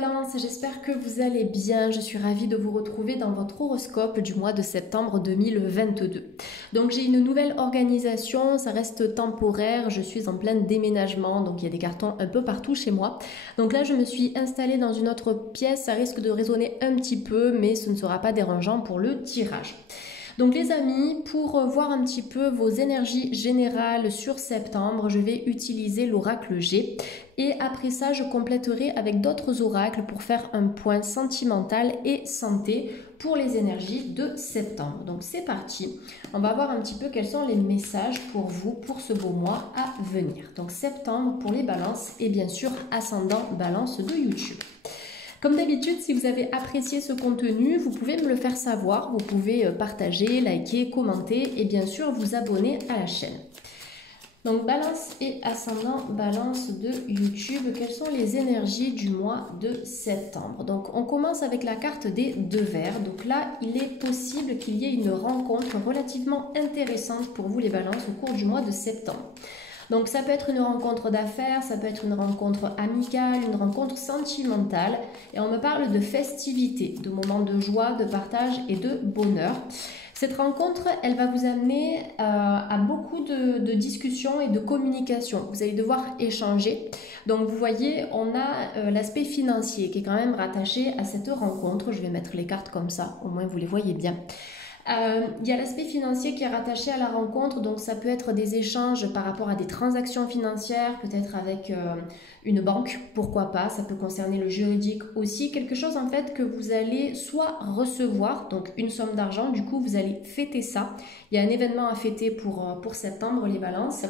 balances, j'espère que vous allez bien. Je suis ravie de vous retrouver dans votre horoscope du mois de septembre 2022. Donc j'ai une nouvelle organisation, ça reste temporaire, je suis en plein déménagement, donc il y a des cartons un peu partout chez moi. Donc là je me suis installée dans une autre pièce, ça risque de résonner un petit peu, mais ce ne sera pas dérangeant pour le tirage. Donc les amis, pour voir un petit peu vos énergies générales sur septembre, je vais utiliser l'oracle G. Et après ça, je compléterai avec d'autres oracles pour faire un point sentimental et santé pour les énergies de septembre. Donc c'est parti. On va voir un petit peu quels sont les messages pour vous pour ce beau mois à venir. Donc septembre pour les balances et bien sûr ascendant balance de YouTube. Comme d'habitude, si vous avez apprécié ce contenu, vous pouvez me le faire savoir. Vous pouvez partager, liker, commenter et bien sûr vous abonner à la chaîne. Donc balance et ascendant balance de YouTube, quelles sont les énergies du mois de septembre? Donc on commence avec la carte des deux verres. Donc là, il est possible qu'il y ait une rencontre relativement intéressante pour vous les balances au cours du mois de septembre. Donc ça peut être une rencontre d'affaires, ça peut être une rencontre amicale, une rencontre sentimentale. Et on me parle de festivités, de moments de joie, de partage et de bonheur. Cette rencontre, elle va vous amener à beaucoup de discussions et de communication. Vous allez devoir échanger. Donc vous voyez, on a l'aspect financier qui est quand même rattaché à cette rencontre. Je vais mettre les cartes comme ça, au moins vous les voyez bien. Il y a l'aspect financier qui est rattaché à la rencontre, donc ça peut être des échanges par rapport à des transactions financières, peut-être avec une banque, pourquoi pas, ça peut concerner le juridique aussi, quelque chose en fait que vous allez soit recevoir, donc une somme d'argent, du coup vous allez fêter ça, il y a un événement à fêter pour septembre les balances.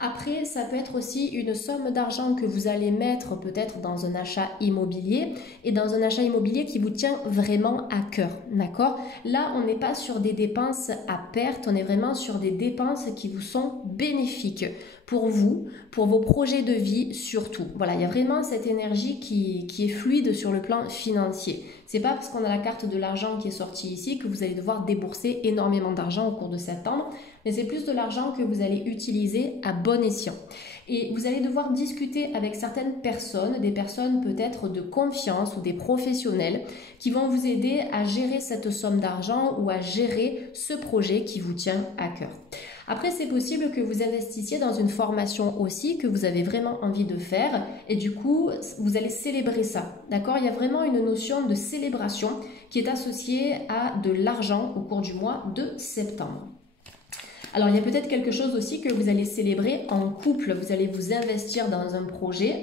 Après ça peut être aussi une somme d'argent que vous allez mettre peut-être dans un achat immobilier et dans un achat immobilier qui vous tient vraiment à cœur, d'accord? Là on n'est pas sur des dépenses à perte, on est vraiment sur des dépenses qui vous sont bénéfiques pour vous, pour vos projets de vie surtout. Voilà, il y a vraiment cette énergie qui est fluide sur le plan financier. C'est pas parce qu'on a la carte de l'argent qui est sortie ici que vous allez devoir débourser énormément d'argent au cours de septembre, mais c'est plus de l'argent que vous allez utiliser à bon escient. Et vous allez devoir discuter avec certaines personnes, des personnes peut-être de confiance ou des professionnels qui vont vous aider à gérer cette somme d'argent ou à gérer ce projet qui vous tient à cœur. Après, c'est possible que vous investissiez dans une formation aussi que vous avez vraiment envie de faire et du coup, vous allez célébrer ça. D'accord? Il y a vraiment une notion de célébration qui est associée à de l'argent au cours du mois de septembre. Alors, il y a peut-être quelque chose aussi que vous allez célébrer en couple. Vous allez vous investir dans un projet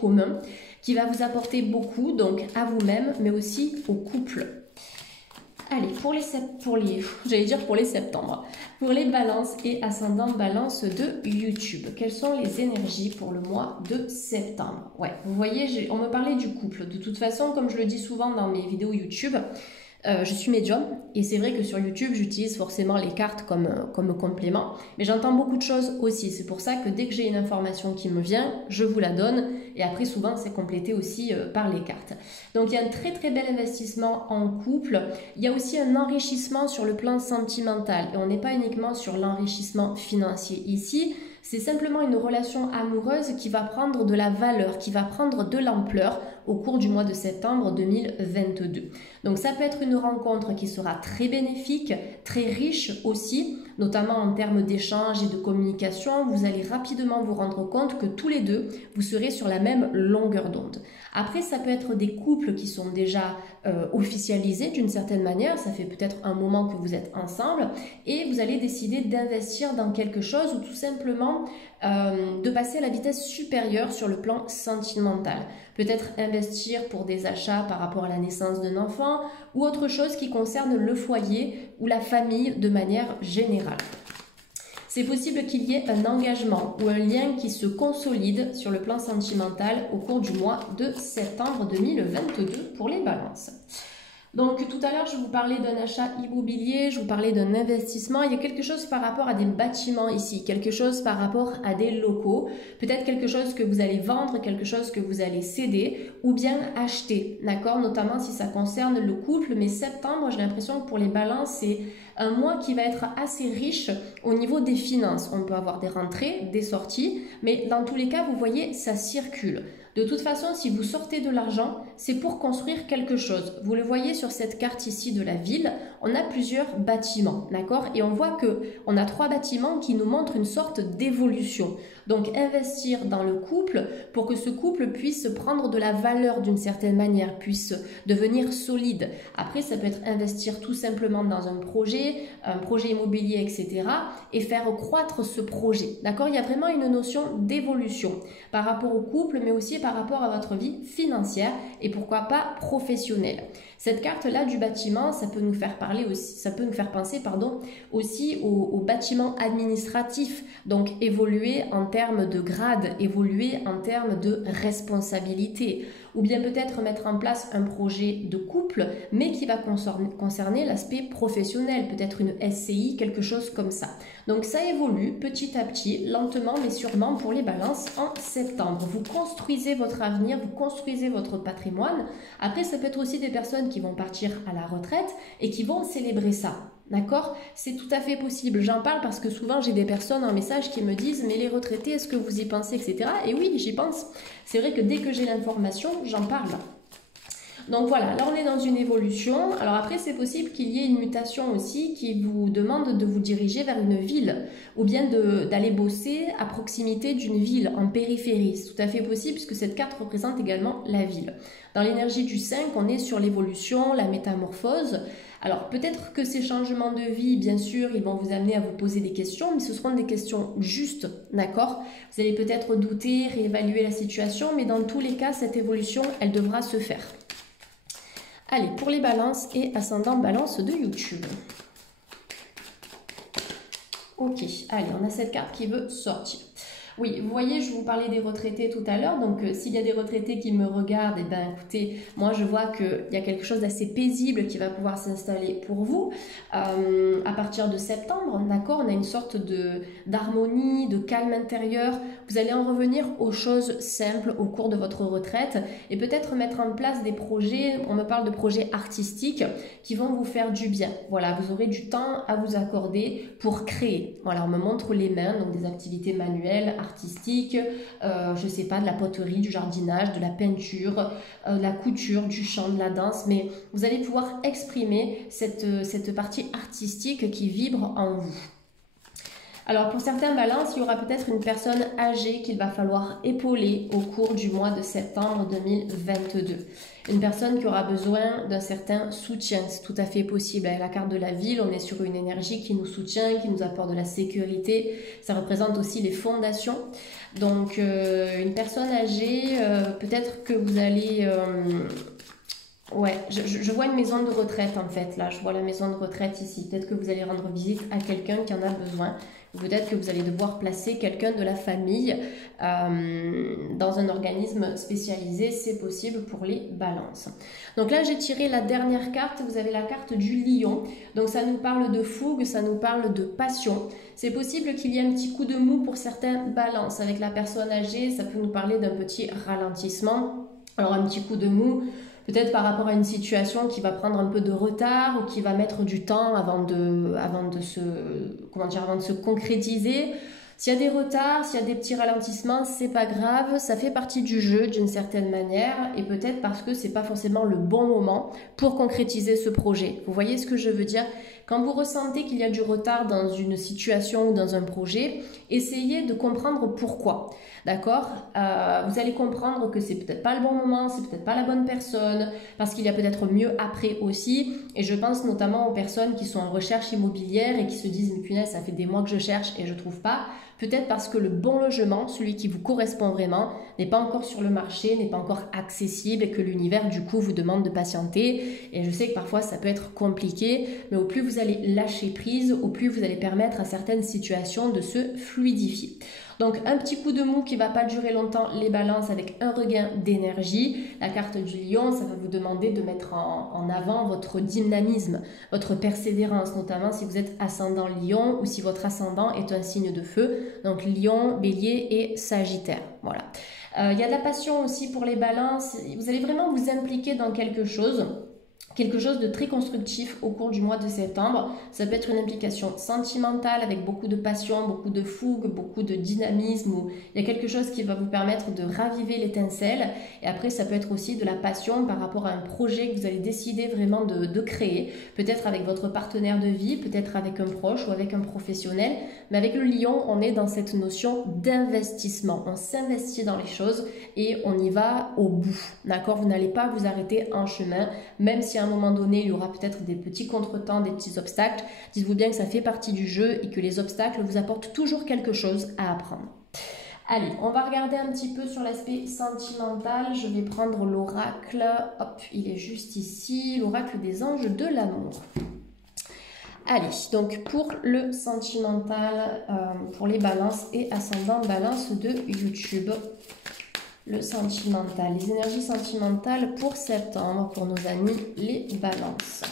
commun qui va vous apporter beaucoup, donc à vous-même, mais aussi au couple. Allez, pour les septembre, pour les balances et ascendant balance de YouTube, quelles sont les énergies pour le mois de septembre? Ouais, vous voyez, on me parlait du couple. De toute façon, comme je le dis souvent dans mes vidéos YouTube, je suis médium et c'est vrai que sur YouTube, j'utilise forcément les cartes comme complément, mais j'entends beaucoup de choses aussi. C'est pour ça que dès que j'ai une information qui me vient, je vous la donne et après souvent c'est complété aussi par les cartes. Donc il y a un très très bel investissement en couple. Il y a aussi un enrichissement sur le plan sentimental et on n'est pas uniquement sur l'enrichissement financier ici. C'est simplement une relation amoureuse qui va prendre de la valeur, qui va prendre de l'ampleur au cours du mois de septembre 2022. Donc ça peut être une rencontre qui sera très bénéfique, très riche aussi, notamment en termes d'échange et de communication. Vous allez rapidement vous rendre compte que tous les deux, vous serez sur la même longueur d'onde. Après, ça peut être des couples qui sont déjà officialisés d'une certaine manière. Ça fait peut-être un moment que vous êtes ensemble et vous allez décider d'investir dans quelque chose ou tout simplement de passer à la vitesse supérieure sur le plan sentimental. Peut-être investir pour des achats par rapport à la naissance d'un enfant ou autre chose qui concerne le foyer ou la famille de manière générale. C'est possible qu'il y ait un engagement ou un lien qui se consolide sur le plan sentimental au cours du mois de septembre 2022 pour les balances. Donc tout à l'heure, je vous parlais d'un achat immobilier, je vous parlais d'un investissement. Il y a quelque chose par rapport à des bâtiments ici, quelque chose par rapport à des locaux, peut-être quelque chose que vous allez vendre, quelque chose que vous allez céder ou bien acheter, d'accord? Notamment si ça concerne le couple, mais septembre, j'ai l'impression que pour les balances, c'est un mois qui va être assez riche au niveau des finances. On peut avoir des rentrées, des sorties, mais dans tous les cas, vous voyez, ça circule. De toute façon, si vous sortez de l'argent, c'est pour construire quelque chose. Vous le voyez sur cette carte ici de la ville, on a plusieurs bâtiments, d'accord? Et on voit que on a 3 bâtiments qui nous montrent une sorte d'évolution. Donc investir dans le couple pour que ce couple puisse prendre de la valeur d'une certaine manière, puisse devenir solide. Après, ça peut être investir tout simplement dans un projet immobilier, etc. et faire croître ce projet. D'accord? Il y a vraiment une notion d'évolution par rapport au couple, mais aussi par rapport à votre vie financière et pourquoi pas professionnelle. Cette carte-là du bâtiment, ça peut nous faire parler aussi, ça peut nous faire penser, aussi au bâtiment administratif. Donc évoluer en termes de grade, évoluer en termes de responsabilité. Ou bien peut-être mettre en place un projet de couple, mais qui va concerner l'aspect professionnel, peut-être une SCI, quelque chose comme ça. Donc ça évolue petit à petit, lentement mais sûrement pour les balances en septembre. Vous construisez votre avenir, vous construisez votre patrimoine. Après, ça peut être aussi des personnes qui vont partir à la retraite et qui vont célébrer ça. D'accord? C'est tout à fait possible. J'en parle parce que souvent j'ai des personnes en message qui me disent « mais les retraités, est-ce que vous y pensez, etc. » Et oui, j'y pense. C'est vrai que dès que j'ai l'information, j'en parle. Donc voilà, là on est dans une évolution. Alors après, c'est possible qu'il y ait une mutation aussi qui vous demande de vous diriger vers une ville ou bien d'aller bosser à proximité d'une ville, en périphérie. C'est tout à fait possible puisque cette carte représente également la ville. Dans l'énergie du 5, on est sur l'évolution, la métamorphose. Alors peut-être que ces changements de vie, bien sûr, ils vont vous amener à vous poser des questions, mais ce seront des questions justes, d'accord? Vous allez peut-être douter, réévaluer la situation, mais dans tous les cas, cette évolution, elle devra se faire. Allez, pour les balances et ascendant balance de YouTube. Ok, allez, on a cette carte qui veut sortir. Oui, vous voyez, je vous parlais des retraités tout à l'heure, donc s'il y a des retraités qui me regardent, eh bien écoutez, moi je vois qu'il y a quelque chose d'assez paisible qui va pouvoir s'installer pour vous à partir de septembre, d'accord? On a une sorte d'harmonie, de calme intérieur. Vous allez en revenir aux choses simples au cours de votre retraite et peut-être mettre en place des projets, on me parle de projets artistiques qui vont vous faire du bien. Voilà, vous aurez du temps à vous accorder pour créer. Voilà, on me montre les mains, donc des activités manuelles, artistique, je sais pas, de la poterie, du jardinage, de la peinture, de la couture, du chant, de la danse, mais vous allez pouvoir exprimer cette partie artistique qui vibre en vous. Alors pour certains balances, il y aura peut-être une personne âgée qu'il va falloir épauler au cours du mois de septembre 2022. Une personne qui aura besoin d'un certain soutien, c'est tout à fait possible. Avec la carte de la ville, on est sur une énergie qui nous soutient, qui nous apporte de la sécurité. Ça représente aussi les fondations. Donc une personne âgée, peut-être que vous allez... Ouais, je vois une maison de retraite en fait, là, je vois la maison de retraite ici. Peut-être que vous allez rendre visite à quelqu'un qui en a besoin. Peut-être que vous allez devoir placer quelqu'un de la famille dans un organisme spécialisé, c'est possible pour les balances. Donc là, j'ai tiré la dernière carte, vous avez la carte du lion. Donc ça nous parle de fougue, ça nous parle de passion. C'est possible qu'il y ait un petit coup de mou pour certains balances. Avec la personne âgée, ça peut nous parler d'un petit ralentissement. Alors un petit coup de mou, peut-être par rapport à une situation qui va prendre un peu de retard ou qui va mettre du temps avant de se concrétiser. S'il y a des retards, s'il y a des petits ralentissements, c'est pas grave, ça fait partie du jeu d'une certaine manière et peut-être parce que c'est pas forcément le bon moment pour concrétiser ce projet. Vous voyez ce que je veux dire? Quand vous ressentez qu'il y a du retard dans une situation ou dans un projet, essayez de comprendre pourquoi. D'accord? Vous allez comprendre que c'est peut-être pas le bon moment, c'est peut-être pas la bonne personne, parce qu'il y a peut-être mieux après aussi. Et je pense notamment aux personnes qui sont en recherche immobilière et qui se disent « mais punaise, ça fait des mois que je cherche et je trouve pas ». Peut-être parce que le bon logement, celui qui vous correspond vraiment, n'est pas encore sur le marché, n'est pas encore accessible et que l'univers du coup vous demande de patienter. Et je sais que parfois ça peut être compliqué, mais au plus vous allez lâcher prise, au plus vous allez permettre à certaines situations de se fluidifier. Donc un petit coup de mou qui ne va pas durer longtemps, les balances avec un regain d'énergie. La carte du lion, ça va vous demander de mettre en avant votre dynamisme, votre persévérance, notamment si vous êtes ascendant lion ou si votre ascendant est un signe de feu. Donc lion, bélier et sagittaire. Voilà. Il y a de la passion aussi pour les balances. Vous allez vraiment vous impliquer dans quelque chose. quelque chose de très constructif au cours du mois de septembre. Ça peut être une implication sentimentale avec beaucoup de passion, beaucoup de fougue, beaucoup de dynamisme, où il y a quelque chose qui va vous permettre de raviver l'étincelle. Et après, ça peut être aussi de la passion par rapport à un projet que vous allez décider vraiment de créer, peut-être avec votre partenaire de vie, peut-être avec un proche ou avec un professionnel. Mais avec le lion, on est dans cette notion d'investissement. On s'investit dans les choses et on y va au bout. D'accord? Vous n'allez pas vous arrêter en chemin, même si à un moment donné, il y aura peut-être des petits contretemps, des petits obstacles. Dites-vous bien que ça fait partie du jeu et que les obstacles vous apportent toujours quelque chose à apprendre. Allez, on va regarder un petit peu sur l'aspect sentimental. Je vais prendre l'oracle. Hop, il est juste ici. L'oracle des anges de l'amour. Allez, donc pour le sentimental, pour les balances et ascendant balance de YouTube. Le sentimental, les énergies sentimentales pour septembre, pour nos amis les balances.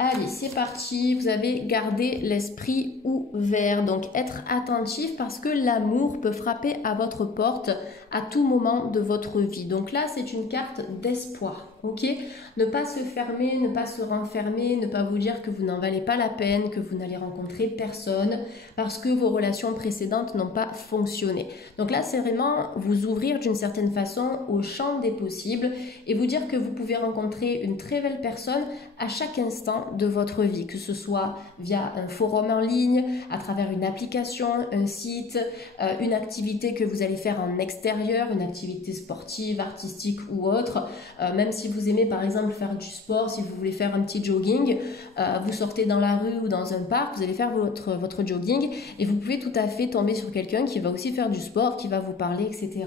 Allez, c'est parti, vous avez gardé l'esprit ouvert, donc être attentif parce que l'amour peut frapper à votre porte à tout moment de votre vie. Donc là, c'est une carte d'espoir, ok? Ne pas se fermer, ne pas se renfermer, ne pas vous dire que vous n'en valez pas la peine, que vous n'allez rencontrer personne parce que vos relations précédentes n'ont pas fonctionné. Donc là, c'est vraiment vous ouvrir d'une certaine façon au champ des possibles et vous dire que vous pouvez rencontrer une très belle personne à chaque instant de votre vie, que ce soit via un forum en ligne, à travers une application, un site, une activité que vous allez faire en extérieur, une activité sportive, artistique ou autre. Même si vous aimez par exemple faire du sport, si vous voulez faire un petit jogging, vous sortez dans la rue ou dans un parc, vous allez faire votre jogging et vous pouvez tout à fait tomber sur quelqu'un qui va aussi faire du sport, qui va vous parler, etc.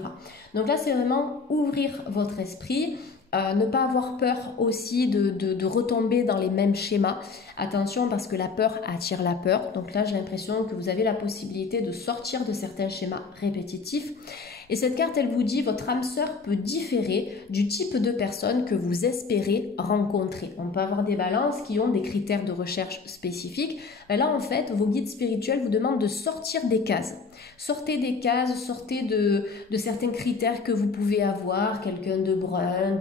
Donc là, c'est vraiment ouvrir votre esprit. Ne pas avoir peur aussi de retomber dans les mêmes schémas. Attention parce que la peur attire la peur. Donc là, j'ai l'impression que vous avez la possibilité de sortir de certains schémas répétitifs. Et cette carte, elle vous dit, votre âme sœur peut différer du type de personne que vous espérez rencontrer. On peut avoir des balances qui ont des critères de recherche spécifiques. Et là, en fait, vos guides spirituels vous demandent de sortir des cases. Sortez des cases, sortez de certains critères que vous pouvez avoir, quelqu'un de brun,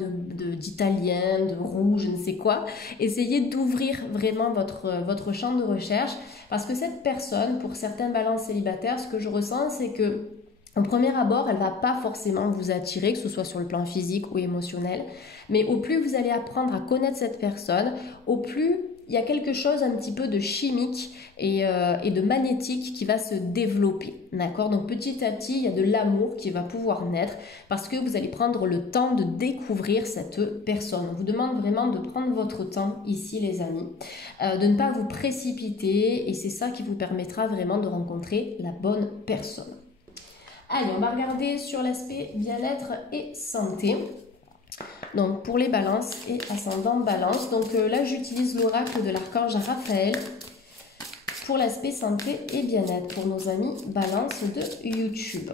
d'italien, de rouge, je ne sais quoi. Essayez d'ouvrir vraiment votre champ de recherche parce que cette personne, pour certains balances célibataires, ce que je ressens, c'est que au premier abord, elle ne va pas forcément vous attirer, que ce soit sur le plan physique ou émotionnel. Mais au plus vous allez apprendre à connaître cette personne, au plus il y a quelque chose un petit peu de chimique et de magnétique qui va se développer. D'accord? Donc petit à petit, il y a de l'amour qui va pouvoir naître parce que vous allez prendre le temps de découvrir cette personne. On vous demande vraiment de prendre votre temps ici, les amis, de ne pas vous précipiter et c'est ça qui vous permettra vraiment de rencontrer la bonne personne. Allez, on va regarder sur l'aspect bien-être et santé. Donc, pour les balances et ascendant balance. Donc là, j'utilise l'oracle de l'archange Raphaël pour l'aspect santé et bien-être pour nos amis balance de YouTube.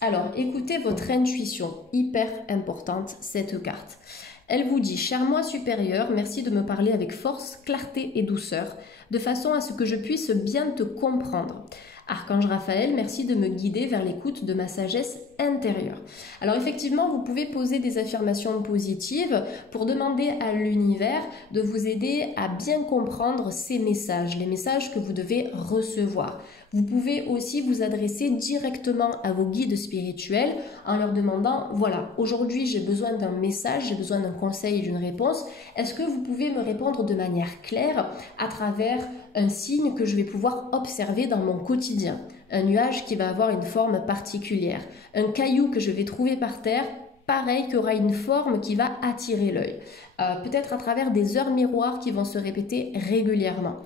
Alors, écoutez votre intuition, hyper importante cette carte. Elle vous dit, cher moi supérieur, merci de me parler avec force, clarté et douceur, de façon à ce que je puisse bien te comprendre. Archange Raphaël, merci de me guider vers l'écoute de ma sagesse intérieure. Alors effectivement, vous pouvez poser des affirmations positives pour demander à l'univers de vous aider à bien comprendre ces messages, les messages que vous devez recevoir. Vous pouvez aussi vous adresser directement à vos guides spirituels en leur demandant, voilà, aujourd'hui j'ai besoin d'un message, j'ai besoin d'un conseil et d'une réponse. Est-ce que vous pouvez me répondre de manière claire à travers un signe que je vais pouvoir observer dans mon quotidien? Un nuage qui va avoir une forme particulière, un caillou que je vais trouver par terre, pareil, qui aura une forme qui va attirer l'œil. Peut-être à travers des heures miroirs qui vont se répéter régulièrement.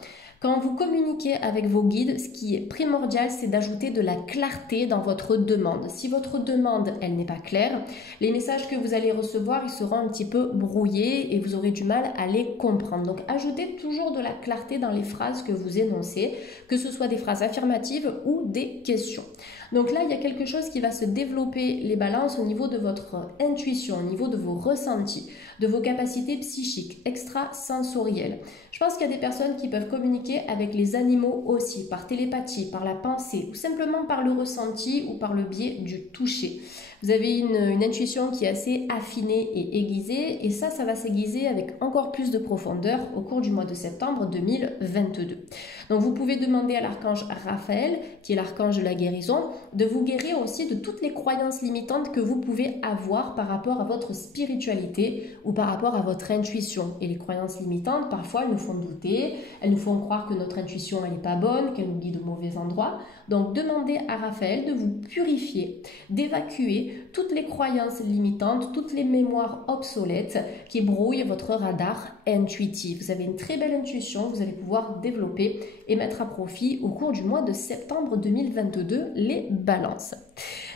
Quand vous communiquez avec vos guides, ce qui est primordial, c'est d'ajouter de la clarté dans votre demande. Si votre demande, elle n'est pas claire, les messages que vous allez recevoir, ils seront un petit peu brouillés et vous aurez du mal à les comprendre. Donc, ajoutez toujours de la clarté dans les phrases que vous énoncez, que ce soit des phrases affirmatives ou des questions. Donc là, il y a quelque chose qui va se développer, les balances, au niveau de votre intuition, au niveau de vos ressentis, de vos capacités psychiques, extrasensorielles. Je pense qu'il y a des personnes qui peuvent communiquer avec les animaux aussi, par télépathie, par la pensée, ou simplement par le ressenti ou par le biais du toucher. Vous avez une intuition qui est assez affinée et aiguisée, et ça va s'aiguiser avec encore plus de profondeur au cours du mois de septembre 2022. Donc vous pouvez demander à l'archange Raphaël, qui est l'archange de la guérison, de vous guérir aussi de toutes les croyances limitantes que vous pouvez avoir par rapport à votre spiritualité ou par rapport à votre intuition. Et les croyances limitantes, parfois, elles nous font douter, elles nous font croire que notre intuition, elle n'est pas bonne, qu'elle nous guide au mauvais endroit. Donc demandez à Raphaël de vous purifier, d'évacuer toutes les croyances limitantes, toutes les mémoires obsolètes qui brouillent votre radar intuitif. Vous avez une très belle intuition, vous allez pouvoir développer et mettre à profit au cours du mois de septembre 2022 les balances.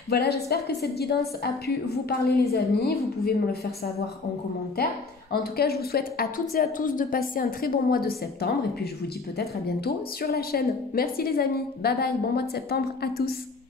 Voilà, j'espère que cette guidance a pu vous parler les amis, vous pouvez me le faire savoir en commentaire. En tout cas, je vous souhaite à toutes et à tous de passer un très bon mois de septembre et puis je vous dis peut-être à bientôt sur la chaîne. Merci les amis, bye bye, bon mois de septembre à tous.